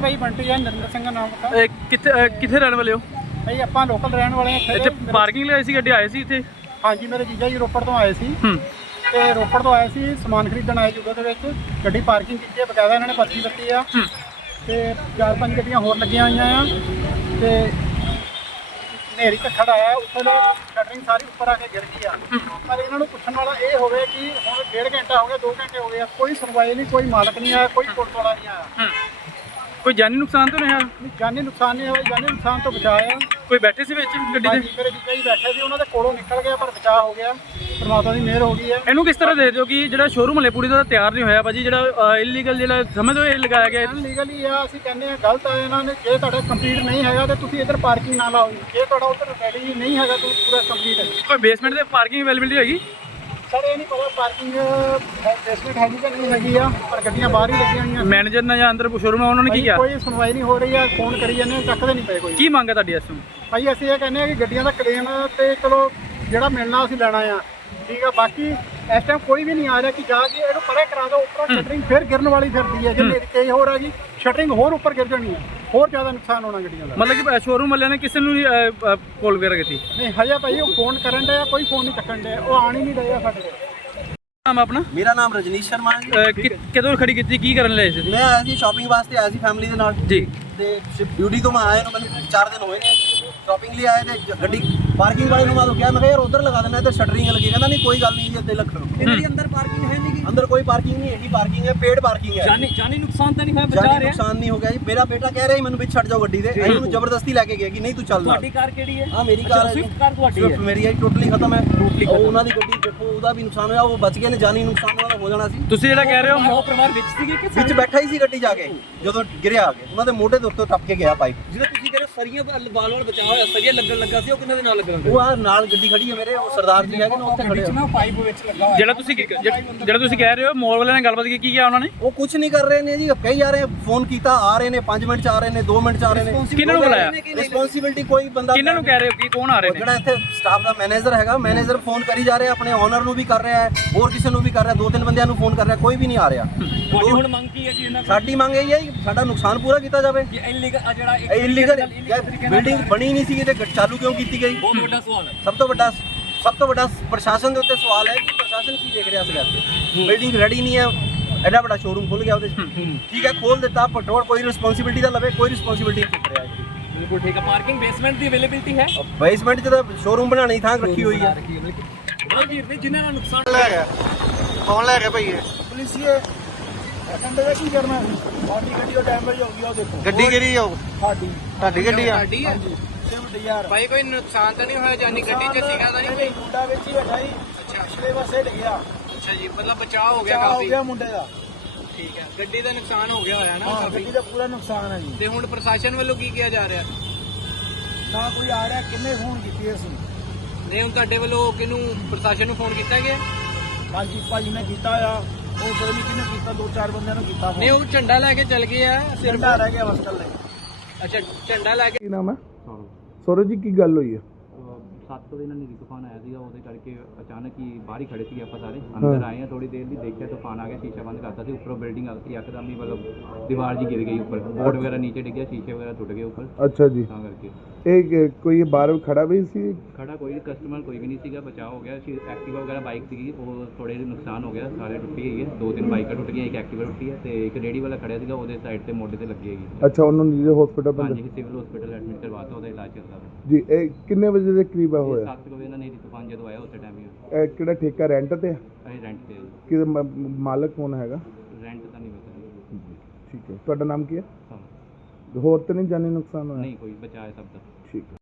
ਮੇਰਾ ਭਾਈ ਬੰਟੀ ਹੈ ਨਰਿੰਦਰ ਸਿੰਘ ਦਾ ਨਾਮ ਦਾ ਇਹ ਕਿੱਥੇ ਅਹ ਕਿੱਥੇ ਰਹਿਣ ਵਾਲੇ ਹੋ? ਭਾਈ ਆਪਾਂ ਲੋਕਲ ਰਹਿਣ ਵਾਲੇ ਹਾਂ ਇੱਥੇ। ਪਾਰਕਿੰਗ ਲਈ ਆਏ ਸੀ ਗੱਡੀ ਆਏ ਸੀ ਇੱਥੇ? ਹਾਂਜੀ ਮੇਰੇ ਜੀਜਾ ਜੀ ਰੋਪੜ ਤੋਂ ਆਏ ਸੀ। ਹੂੰ। ਤੇ ਰੋਪੜ ਤੋਂ ਆਏ ਸੀ ਸਮਾਨ ਖਰੀਦਣ ਆਏ ਜੁਗਾ ਦੇ ਵਿੱਚ। ਗੱਡੀ ਪਾਰਕਿੰਗ ਕੀਤੀ ਹੈ ਬਕਾਇਦਾ ਇਹਨਾਂ ਨੇ ਪਰਚੀ ਦਿੱਤੀ ਆ। ਹੂੰ। ਤੇ ਚਾਰ ਪੰਜ ਗੱਡੀਆਂ ਹੋਰ ਲੱਗੀਆਂ ਹੋਈਆਂ ਆ। ਤੇ ਨੇਰੀ ਝੱਖੜ ਆਇਆ ਉੱਥੇ ਸ਼ਟਰਿੰਗ ਸਾਰੀ ਉੱਪਰ ਆ ਕੇ ਗਿਰ ਗਈ ਆ। ਪਰ ਇਹਨਾਂ ਨੂੰ ਪੁੱਛਣ ਵਾਲਾ ਇਹ ਹੋਵੇ ਕਿ ਹੁਣ ਡੇਢ ਘੰਟਾ ਹੋ ਗਿਆ 2 ਘੰਟੇ ਹੋ ਗਏ ਆ ਕੋਈ ਸੁਣਵਾਈ ਨਹੀਂ ਕੋਈ ਮਾਲਕ ਨਹੀਂ ਆਇਆ ਕੋਈ ਕੋਰਟ ਵਾਲਾ ਨਹੀਂ ਆਇਆ। ਕੋਈ ਜਾਨੀ ਨੁਕਸਾਨ ਤਾਂ ਨਹੀਂ ਹੋਇਆ? ਨਹੀਂ, ਜਾਨੀ ਨੁਕਸਾਨ ਨਹੀਂ ਹੋਇਆ ਜਾਨੀ ਨੁਕਸਾਨ ਤੋਂ ਬਚਾਇਆ। ਕੋਈ ਬੈਠੇ ਸੀ ਵਿੱਚ ਗੱਡੀ ਦੇ ਮੇਰੇ ਜੀਜਾ ਜੀ ਬੈਠੇ ਸੀ ਉਹਨਾਂ ਦੇ ਕੋਲੋਂ ਨਿਕਲ ਗਿਆ ਪਰ ਬਚਾਅ ਹੋ ਗਿਆ। ਪਰਮਾਤਮਾ ਦੀ ਮਿਹਰ ਹੋ ਗਈ ਹੈ। ਇਹਨੂੰ ਕਿਸ ਤਰ੍ਹਾਂ ਦੇਖਦੇ ਹੋ ਕਿ ਜਿਹੜਾ ਸ਼ੋਰੂਮ ਹਲੇ ਪੂਰੀ ਤਰ੍ਹਾਂ ਤਿਆਰ ਨਹੀਂ ਹੋਇਆ ਭਾਜੀ ਜਿਹੜਾ ਇਲੀਗਲ ਜਿਹੜਾ ਸਮਝੋ ਇਹ ਲਗਾਇਆ ਗਿਆ ਲੀਗਲੀ ਆ ਅਸੀਂ ਕਹਿੰਦੇ ਆ ਗਲਤ ਆ ਇਹਨਾਂ ਨੇ ਜੇ ਤੁਹਾਡਾ ਕੰਪਲੀਟ ਨਹੀਂ ਹੈਗਾ ਤੇ ਤੁਸੀਂ ਇੱਧਰ ਪਾਰਕਿੰਗ ਨਾ ਲਾਓ। ਜੀ। ਜੇ ਤੁਹਾਡਾ ਉੱਧਰ ਰੈਡੀ ਨਹੀਂ ਹੈਗਾ ਤੁਸੀਂ ਪੂਰਾ ਕੰਪਲੀਟ ਹੈ। ਕੋਈ ਬੇਸਮੈਂਟ ਤੇ ਪਾਰਕਿੰਗ ਅਵੇਲੇਬਿਲਟੀ ਹੈਗੀ ਸਰ ਇਹ ਨਹੀਂ ਪਤਾ ਪਾਰਕਿੰਗ ਬੇਸਮੈਂਟ ਹੈਗੀ ਕਿ ਨਹੀਂ ਹੈਗੀ ਆ ਪਰ ਗੱਡੀਆਂ ਬਾਹਰ ਹੀ ਲੱਗੀਆਂ ਹੋਈਆਂ। ਮੈਨੇਜਰ ਨੇ ਜਾਂ ਅੰਦਰ ਸ਼ੋਰੂਮ ਉਹਨਾਂ ਨੇ ਕੀ ਕਿਹਾ। ਕੋਈ ਸੁਣਵਾਈ ਨਹੀਂ ਹੋ ਰਹੀ ਆ ਫੋਨ ਕਰੀ ਜਾਂਦੇ ਆ, ਚੱਕਦੇ ਨਹੀਂ ਪਏ ਕੋਈ। ਕੀ ਮੰਗ ਹੈ ਤੁਹਾਡੀ ਇਸ ਨੂੰ? ਭਾਈ ਅਸੀਂ ਇਹ ਕਹਿੰਦੇ ਆ ਕਿ ਗੱਡੀਆਂ ਦਾ ਕਲੇਮ ਤੇ ਚਲੋ ਜਿਹੜਾ ਮਿਲਣਾ ਅਸੀਂ ਲੈਣਾ ਆ। ਠੀਕ ਆ ਬਾਕੀ ਇਸ ਟਾਈਮ ਕੋਈ ਵੀ ਨਹੀਂ ਆ ਰਿਹਾ ਕਿ ਜਾ ਕੇ ਇਹਨੂੰ ਪਰੇ ਕਰਾ ਦਿਓ ਉੱਪਰੋਂ ਸ਼ਟਰਿੰਗ ਫਿਰ ਗਿਰਨ ਵਾਲੀ ਫਿਰਦੀ ਹੈ ਜੇ ਮੇਰੀ ਕੇਸ ਹੋ ਰਿਹਾ ਜੀ ਸ਼ਟਰਿੰਗ ਹੋਰ ਉੱਪਰ ਗਿਰ ਜਾਣੀ ਹੈ ਹੋਰ ਜ਼ਿਆਦਾ ਨੁਕਸਾਨ ਹੋਣਾ ਗੱਡੀਆਂ ਦਾ। ਮਤਲਬ ਕਿ ਸ਼ੋਰੂਮ ਵਾਲਿਆਂ ਨੇ ਕਿਸੇ ਨੂੰ ਕਾਲ ਵਗੈਰਾ ਕੀਤੀ? ਨਹੀਂ ਹਜੇ ਭਾਈ ਉਹ ਫੋਨ ਕਰਨ ਡਿਆ ਕੋਈ ਫੋਨ ਨਹੀਂ ਚੱਕਣ ਡਿਆ ਉਹ ਆਣ ਹੀ ਨਹੀਂ ਰਿਹਾ ਸਾਡੇ ਕੋਲ। ਨਾਮ ਆਪਣਾ? ਮੇਰਾ ਨਾਮ ਰਜਨੀਸ਼ ਸ਼ਰਮਾ ਹੈ ਜੀ। ਕਦੋਂ ਖੜੀ ਕੀਤੀ? ਕੀ ਕਰਨ ਲਈ ਸੀ ਮੈਂ ਆਇਆ ਸੀ ਸ਼ਾਪਿੰਗ ਵਾਸਤੇ ਆਇਆ ਸੀ ਫੈਮਿਲੀ ਦੇ ਨਾਲ। ਜੀ। ਤੇ ਬਿਊਟੀ ਤੋਂ ਮੈਂ ਆਇਆ ਨੂੰ ਮੈਨੂੰ 4 ਦਿਨ ਹੋਏ ਨੇ। ਸ਼ਾਪਿੰਗ ਲਈ ਆਏ ਤੇ ਗੱਡੀ ਪਾਰਕਿੰਗ ਵਾਲੇ ਨੂੰ ਮੈਂ ਕਿਹਾ ਮੈਂ ਕਿਹਾ ਯਾਰ ਉਧਰ ਲਗਾ ਦੇਣਾ ਤੇ ਸ਼ਟਰਿੰਗ ਲੱਗੀ ਕਹਿੰਦਾ ਨਹੀਂ ਕੋਈ ਗੱਲ ਨਹੀਂ ਜੀ ਇੱਥੇ ਲੱਖ ਇਹਦੀ ਅੰਦਰ ਪਾਰਕਿੰਗ ਹੈ ਨਹੀਂ ਅੰਦਰ ਕੋਈ ਪਾਰਕਿੰਗ ਨਹੀਂ ਇਹੀ ਪਾਰਕਿੰਗ ਹੈ ਪੇਡ ਪਾਰਕਿੰਗ ਹੈ। ਜਾਨੀ ਜਾਨੀ ਨੁਕਸਾਨ ਤਾਂ ਨਹੀਂ ਹੋਇਆ ਬਚਾ ਜਾਨੀ ਰਿਹਾ? ਨੁਕਸਾਨ ਨਹੀਂ ਹੋ ਗਿਆ ਜੀ। ਮੇਰਾ ਬੇਟਾ ਕਹਿ ਰਿਹਾ ਸੀ ਮੈਨੂੰ ਵਿੱਚ ਛੱਡ ਜਾਓ ਗੱਡੀ ਦੇ। ਉਹਨੂੰ ਜ਼ਬਰਦਸਤੀ ਲੈ ਕੇ ਗਏ ਕਿ ਨਹੀਂ ਤੂੰ ਚੱਲ ਤੁਹਾਡੀ ਕਾਰ ਕਿਹੜੀ ਹੈ? ਹਾਂ ਮੇਰੀ ਕਾਰ ਹੈ Swift ਕਾਰ ਤੁਹਾਡੀ ਹੈ। ਮੇਰੀ ਹੈ ਟੋਟਲੀ ਖਤਮ ਹੈ। ਉਹ ਉਹਨਾਂ ਦੀ ਗੱਡੀ ਦੇਖੋ ਉਹਦਾ ਵੀ ਨੁਕਸਾਨ ਹੋਇਆ ਉਹ ਬਚ ਗਏ ਨੇ ਜਾਨੀ ਨੁਕਸਾਨ ਦਾ ਹੋ ਜਾਣਾ ਸੀ। ਤੁਸੀਂ ਜਿਹੜਾ ਕਹਿ ਰਹੇ ਹੋ ਉਹ ਪਰਿਵਾਰ ਵਿੱਚ ਸੀਗੇ ਕਿ ਵਿੱਚ ਬੈਠਾ ਹੀ ਸੀ ਗੱਡੀ ਜਾ ਕੇ ਜਦੋਂ ਗਿਰਿਆ ਆ ਕੇ। ਉਹਨਾਂ ਦੇ ਮੋਢੇ ਦੇ ਉੱਤੇ ਟੱਪ ਕੇ ਗਿਆ ਪਾਈਪ। ਜਿਹੜਾ ਤੁਸੀਂ ਕਹਿੰਦੇ ਸਰੀਆਂ ਵਾਲ ਵਾਲ ਬਚਾ ਹੋਇਆ ਸਰੀਆ ਲੱਗਣ ਲੱਗਾ ਸੀ ਉਹ ਕਿੰਨਾ ਦੇ ਨਾਲ ਉਹ ਆ ਨਾਲ ਗੱਡੀ ਖੜੀ ਹੈ ਮੇਰੇ ਉਹ ਸਰਦਾਰ ਜੀ ਹੈਗੇ ਨੇ ਉੱਥੇ ਖੜੇ ਆ। ਪਾਈਪ ਵਿੱਚ ਲੱਗਾ ਜਿਹੜਾ ਤੁਸੀਂ ਕੀ- ਜਿਹੜਾ ਜਿਹੜਾ ਤੁਸੀਂ ਕਹਿ ਰਹੇ ਹੋ ਮੋਲ ਵਾਲਿਆਂ ਨੇ ਗੱਲਬਾਤ ਕੀ ਕੀ ਕਿਹਾ ਉਹਨਾਂ ਨੇ? ਉਹ ਕੁਝ ਨਹੀਂ ਕਰ ਰਹੇ ਨੇ ਜੀ ਕਈ ਆ ਰਹੇ ਫੋਨ ਕੀਤਾ ਆ ਰਹੇ ਨੇ 5 ਮਿੰਟ ਚ ਆ ਰਹੇ ਨੇ 2 ਮਿੰਟ ਚ ਆ ਰਹੇ ਨੇ। ਕਿਹਨਾਂ ਨੂੰ ਬੁਲਾਇਆ? ਰਿਸਪੌਂਸਿਬਿਲਟੀ ਕੋਈ ਬੰਦਾ ਕਿਹਨਾਂ ਨੂੰ ਕਹਿ ਰਹੇ ਹੋ? ਕਿ ਕੌਣ ਆ ਰਹੇ ਉਹ ਨੇ ਜਿਹੜਾ ਇੱਥੇ ਸਟਾਫ ਦਾ ਮੈਨੇਜਰ ਹੈਗਾ ਮੈਨੇਜਰ ਫੋਨ ਕਰੀ ਜਾ ਰਿਹਾ ਆਪਣੇ ਓਨਰ ਨੂੰ ਵੀ ਕਰ ਰਿਹਾ ਹੈ ਹੋਰ ਕਿਸੇ ਨੂੰ ਵੀ ਕਰ ਰਿਹਾ ਦੋ ਤਿੰਨ ਬੰਦਿਆਂ ਨੂੰ ਫੋਨ ਕਰ ਰਿਹਾ ਕੋਈ ਵੀ ਨਹੀਂ ਆ ਰਿਹਾ। ਤੁਹਾਡੀ ਹੁਣ ਮੰਗ ਕੀ ਹੈ ਜੀ ਇਹਨਾਂ ਸਾਡੀ ਮੰਗ ਇਹ ਹੈ ਕਿ ਸਾਡਾ ਨੁਕਸਾਨ ਪੂਰਾ ਕੀਤਾ ਜਾਵੇ। ਕਿ ਇਲੀਗਲ ਜਿਹੜਾ ਇੱਕ ਇਲੀਗਲ ਬਿਲਡਿੰਗ ਬਣੀ ਨਹੀਂ ਸੀ ਤੇ ਚਾਲੂ ਕਿਉਂ ਕੀਤੀ ਗਈ? ਬਹੁਤ ਵੱਡਾ ਸਵਾਲ ਹੈ। ਸਭ ਤੋਂ ਵੱਡਾ ਸਭ ਤੋਂ ਵੱਡਾ ਪ੍ਰਸ਼ਾਸਨ ਦੇ ਉੱਤੇ ਸਵਾਲ ਹੈ ਕਿ ਪ੍ਰਸ਼ਾਸਨ ਕੀ ਦੇਖ ਰਿਹਾ ਸੀਗਾ ਇੱਥੇ? ਬਿਲਡਿੰਗ ਰੈਡੀ ਨਹੀਂ ਹੈ ਐਡਾ ਵੱਡਾ ਸ਼ੋਰੂਮ ਖੁੱਲ ਗਿਆ ਉਹਦੇ ਠੀਕ ਹੈ ਖੋਲ ਦਿੱਤਾ ਪੈਟਰੋਲ ਕੋਈ ਰਿਸਪੌਂਸਿਬਿਲਟੀ ਦਾ ਲਵੇ ਕੋਈ ਰਿਸਪੌਂਸਿਬਿਲਟੀ ਨਹੀਂ ਚੁੱਕ ਰਿਹਾ ਹੈ ਬਿਲਕੁਲ ਠੀਕ ਹੈ ਪਾਰਕਿੰਗ ਬੇਸਮੈਂਟ ਦੀ ਅਵੇਲੇਬਿਲਿਟੀ ਹੈ? ਬੇਸਮੈਂਟ 'ਚ ਤਾਂ ਸ਼ੋਰੂਮ ਬਣਾਉਣ ਦੀ ਥਾਂ ਰੱਖੀ ਹੋਈ ਹੈ। ਵੀਰ ਨੇ ਜਿਨ੍ਹਾਂ ਦਾ ਨੁਕਸਾਨ ਲੈ ਗਿਆ। ਕੌਣ ਲੈ ਗਿਆ ਭਾਈ ਪੁਲਿਸੀਏ। ਕਹਿੰਦੇ ਦਾ ਕੀ ਕਰਨਾ? ਸਾਡੀ ਗੱਡੀ ਉਹ ਡੈਮੇਜ ਹੋ ਗਈ ਉਹ ਦੇਖੋ। ਗੱਡੀ ਕਿਹੜੀ ਆ ਉਹ? ਸਾਡੀ। ਤੁਹਾਡੀ ਗੱਡੀ ਆ? ਸਾਡੀ ਹੈ। ਯਾਰ ਭਾਈ ਕੋਈ ਨੁਕਸਾਨ ਤਾਂ ਨਹੀਂ ਹੋਇਆ? ਜਾਨੀ ਗੱਡੀ 'ਚ ਸੀਗਾ ਤਾਂ ਨਹੀਂ? ਕੋਈ ਮੁੰਡਾ ਵਿੱਚ ਹੀ ਬੈਠਾ ਸੀ ਅੱਛਾ। ਪਿਛਲੇ ਪਾਸੇ ਡਿੱਗਿਆ ਅੱਛਾ ਜੀ ਮਤਲਬ ਬਚਾਅ ਹੋ ਗਿਆ ਹੋ ਕਾਫੀ? ਗਿਆ ਮੁੰਡੇ ਦਾ। ਠੀਕ ਹੈ। ਗੱਡੀ ਦਾ ਨੁਕਸਾਨ ਹੋ ਗਿਆ ਹੋਇਆ ਨਾ ਹਾਂ ਕਾਫੀ? ਗੱਡੀ ਦਾ ਪੂਰਾ ਨੁਕਸਾਨ ਹੈ ਜੀ। ਤੇ ਹੁਣ ਪ੍ਰਸ਼ਾਸਨ ਵੱਲੋਂ ਕੀ ਕਿਹਾ ਜਾ ਰਿਹਾ? ਨਾ ਕੋਈ ਆ ਰਿਹਾ ਕਿੰਨੇ ਫੋਨ ਕੀਤੀ ਅਸੀਂ? ਨਹੀਂ ਹੁਣ ਤੁਹਾਡੇ ਵੱਲੋਂ ਕਿਹਨੂੰ ਪ੍ਰਸ਼ਾਸਨ ਨੂੰ ਫੋਨ ਕੀਤਾ ਗਿਆ? ਹਾਂਜੀ ਭਾਜੀ ਨੇ ਕੀਤਾ ਆ। ਉਹ ਪਤਾ ਨਹੀਂ ਕਿਹਨੇ ਕੀਤਾ ਦੋ ਚਾਰ ਬੰਦਿਆਂ ਨੂੰ ਕੀਤਾ ਨਹੀਂ ਉਹ ਝੰਡਾ ਲੈ ਕੇ ਚੱਲ ਗਏ ਆ ਸਿਰ ਸਿਰਫ ਰਹਿ ਗਿਆ ਬਸ ਕੱਲੇ ਅੱਛਾ ਝੰਡਾ ਲੈ ਕੇ ਕੀ ਨਾਮ ਹੈ? ਸੌਰਵ ਜੀ ਕੀ ਗੱਲ ਹੋਈ ਹੈ ਸੱਤ ਵਜੇ ਨਾਲ ਨੀਰੀ ਤੂਫਾਨ ਆਇਆ ਸੀਗਾ ਉਹਦੇ ਕਰਕੇ ਅਚਾਨਕ ਹੀ ਬਾਹਰ ਹੀ ਖੜੇ ਸੀ ਆਪਾਂ ਸਾਰੇ। ਅੰਦਰ ਆਏ ਆ ਥੋੜੀ ਦੇਰ ਲਈ ਦੇਖਿਆ ਤੂਫਾਨ ਆ ਗਿਆ ਸ਼ੀਸ਼ਾ ਬੰਦ ਕਰਤਾ ਸੀ ਉੱਪਰੋਂ ਬਿਲਡਿੰਗ ਇੱਕਦਮ ਹੀ ਮਤਲਬ ਦੀਵਾਰ ਜੀ ਗਿਰ ਗਈ ਉੱਪਰ। ਬੋਰਡ ਵਗੈਰਾ ਨੀਚੇ ਡਿੱਗਿਆ ਸ਼ੀਸ਼ੇ ਵਗੈਰਾ ਟੁੱਟ ਗਏ ਉੱਪਰ। ਅੱਛਾ ਜੀ। ਤਾਂ ਕਰਕੇ। ਇਹ ਕੋਈ ਬਾਹਰ ਖੜਾ ਵੀ ਸੀ? ਖੜਾ ਕੋਈ ਕਸਟਮਰ ਕੋਈ ਵੀ ਨਹੀਂ ਸੀਗਾ ਬਚਾਅ ਹੋ ਗਿਆ। ਸੀ ਐਕਟਿਵਾ ਵਗੈਰਾ ਬਾਈਕ ਸੀਗੀ ਉਹ ਥੋੜੇ ਜਿਹੇ ਨੁਕਸਾਨ ਹੋ ਗਿਆ ਸਾਰੇ ਟੁੱਟੀ ਗਈ ਹੈ। ਦੋ ਤਿੰਨ ਬਾਈਕਾਂ ਟੁੱਟ ਗਈਆਂ ਇੱਕ ਐਕਟਿਵਾ ਟੁੱਟੀ ਹੈ ਤੇ ਇੱਕ ਰੇੜੀ ਵਾਲਾ ਖੜਿਆ ਸੀਗਾ ਉਹਦੇ ਸਾਈਡ ਤੇ ਮੋਢੇ ਤੇ ਲੱਗੀ ਹੈਗੀ। ਅੱਛਾ ਉਹਨੂੰ ਨੀਜੇ ਹਸਪੀਟਲ ਹਾਂਜੀ ਸਿਵਲ ਹਸਪੀਟਲ ਐਡਮਿਟ ਕਰਵਾਤਾ ਉਹਦਾ ਇਲਾਜ ਚੱਲਦਾ ਜੀ ਇਹ ਕਿੰਨੇ ਵਜੇ ਦੇ ਕਰੀਬ ਆ ਹੋਇਆ? ਸੱਤ ਕੁ ਵਜੇ ਨਾਲ ਨੀਰੀ ਤੂਫਾਨ ਜਦੋਂ ਆਇਆ ਉਸੇ ਟਾਈਮ ਹੀ ਇਹ ਕਿਹੜਾ ਠੇਕਾ ਰੈਂਟ ਤੇ ਆ? ਅਸੀਂ ਰੈਂਟ ਤੇ ਕਿਹਦਾ ਮ- ਮਾਲਕ ਕੌਣ ਹੈਗਾ? ਰੈਂਟ ਤਾਂ ਨਹੀਂ ਪਤਾ ਜੀ। ਠੀਕ ਹੈ। ਤੁਹਾਡਾ ਨਾਮ ਕੀ ਹੈ? ਹਾਂ ਹੋਰ ਤੇ ਨਹੀਂ ਜਾਨੀ ਨੁਕਸਾਨ ਹੋਇਆ? ਨਹੀਂ ਕੋਈ ਬਚਾਇਆ ਸਭ ਦਾ। ਠੀਕ ਹੈ।